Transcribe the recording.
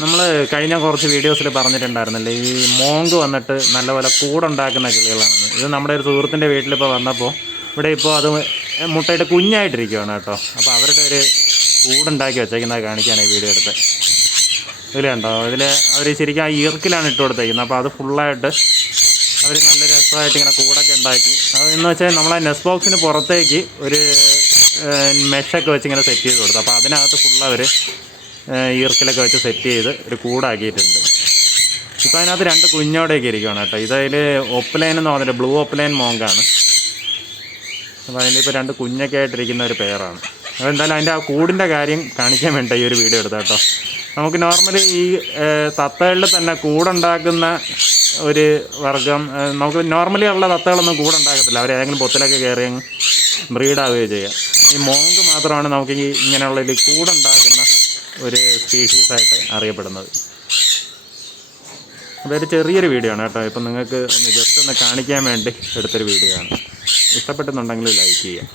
നമ്മൾ കഴിഞ്ഞ കുറച്ച് വീഡിയോസിൽ പറഞ്ഞിട്ടുണ്ടായിരുന്നല്ലേ, ഈ മോങ്ക് വന്നിട്ട് നല്ലപോലെ കൂടുണ്ടാക്കുന്ന കിളികളാണെന്ന്. ഇത് നമ്മുടെ ഒരു സുഹൃത്തിൻ്റെ വീട്ടിലിപ്പോൾ വന്നപ്പോൾ ഇവിടെ ഇപ്പോൾ അത് മുട്ടയിട്ട് കുഞ്ഞായിട്ടിരിക്കുകയാണ് കേട്ടോ. അപ്പോൾ അവരുടെ ഒരു കൂടുണ്ടാക്കി വെച്ചേക്കുന്നത് കാണിക്കാനായി വീഡിയോ എടുത്ത്. ഇതിൽ കണ്ടോ, ഇതിൽ അവർ ശരിക്കും ആ ഈർക്കിലാണ് ഇട്ട് കൊടുത്തേക്കുന്നത്. അപ്പോൾ അത് ഫുള്ളായിട്ട് അവർ നല്ല രസമായിട്ട് ഇങ്ങനെ കൂടൊക്കെ ഉണ്ടാക്കി. അതെന്ന് വെച്ചാൽ നമ്മളെ നെസ്റ്റ് ബോക്സിന് പുറത്തേക്ക് ഒരു മെഷൊക്കെ വെച്ച് ഇങ്ങനെ സെറ്റ് ചെയ്ത് കൊടുത്തു. അപ്പോൾ അതിനകത്ത് ഫുള്ള് അവർ ഈർക്കിലൊക്കെ വെച്ച് സെറ്റ് ചെയ്ത് ഒരു കൂടാക്കിയിട്ടുണ്ട്. ഇപ്പോൾ അതിനകത്ത് 2 കുഞ്ഞോടെയൊക്കെ ഇരിക്കുകയാണ് കേട്ടോ. ഇതതിൽ ഒപ്ലൈൻ എന്ന് പറഞ്ഞിട്ട് ബ്ലൂ ഒപ്ലൈൻ മോങ്കാണ്. അപ്പോൾ അതിലിപ്പോൾ 2 കുഞ്ഞൊക്കെ ആയിട്ടിരിക്കുന്ന ഒരു പെയറാണ്. അതെന്തായാലും അതിൻ്റെ ആ കൂടിൻ്റെ കാര്യം കാണിക്കാൻ വേണ്ട ഈ ഒരു വീഡിയോ എടുത്താൽ കേട്ടോ. നമുക്ക് നോർമലി ഈ തത്തകളിൽ തന്നെ കൂടുണ്ടാക്കുന്ന ഒരു വർഗ്ഗം, നമുക്ക് നോർമലി ഉള്ള തത്തകളൊന്നും കൂടുണ്ടാക്കത്തില്ല. അവർ ഏതെങ്കിലും പൊത്തിലൊക്കെ കയറി ബ്രീഡാവുകയോ ചെയ്യാം. ഈ മോങ്ക് മാത്രമാണ് നമുക്ക് ഈ ഇങ്ങനെയുള്ള ഒരു കൂടുണ്ടാക്കുന്ന ഒരു സ്പീഷീസായിട്ട് അറിയപ്പെടുന്നത്. അതൊരു ചെറിയൊരു വീഡിയോ ആണ് കേട്ടോ. ഇപ്പം നിങ്ങൾക്ക് ഒന്ന് ജസ്റ്റ് ഒന്ന് കാണിക്കാൻ വേണ്ടി എടുത്തൊരു വീഡിയോ ആണ്. ഇഷ്ടപ്പെട്ടെന്നുണ്ടെങ്കിൽ ലൈക്ക് ചെയ്യുക.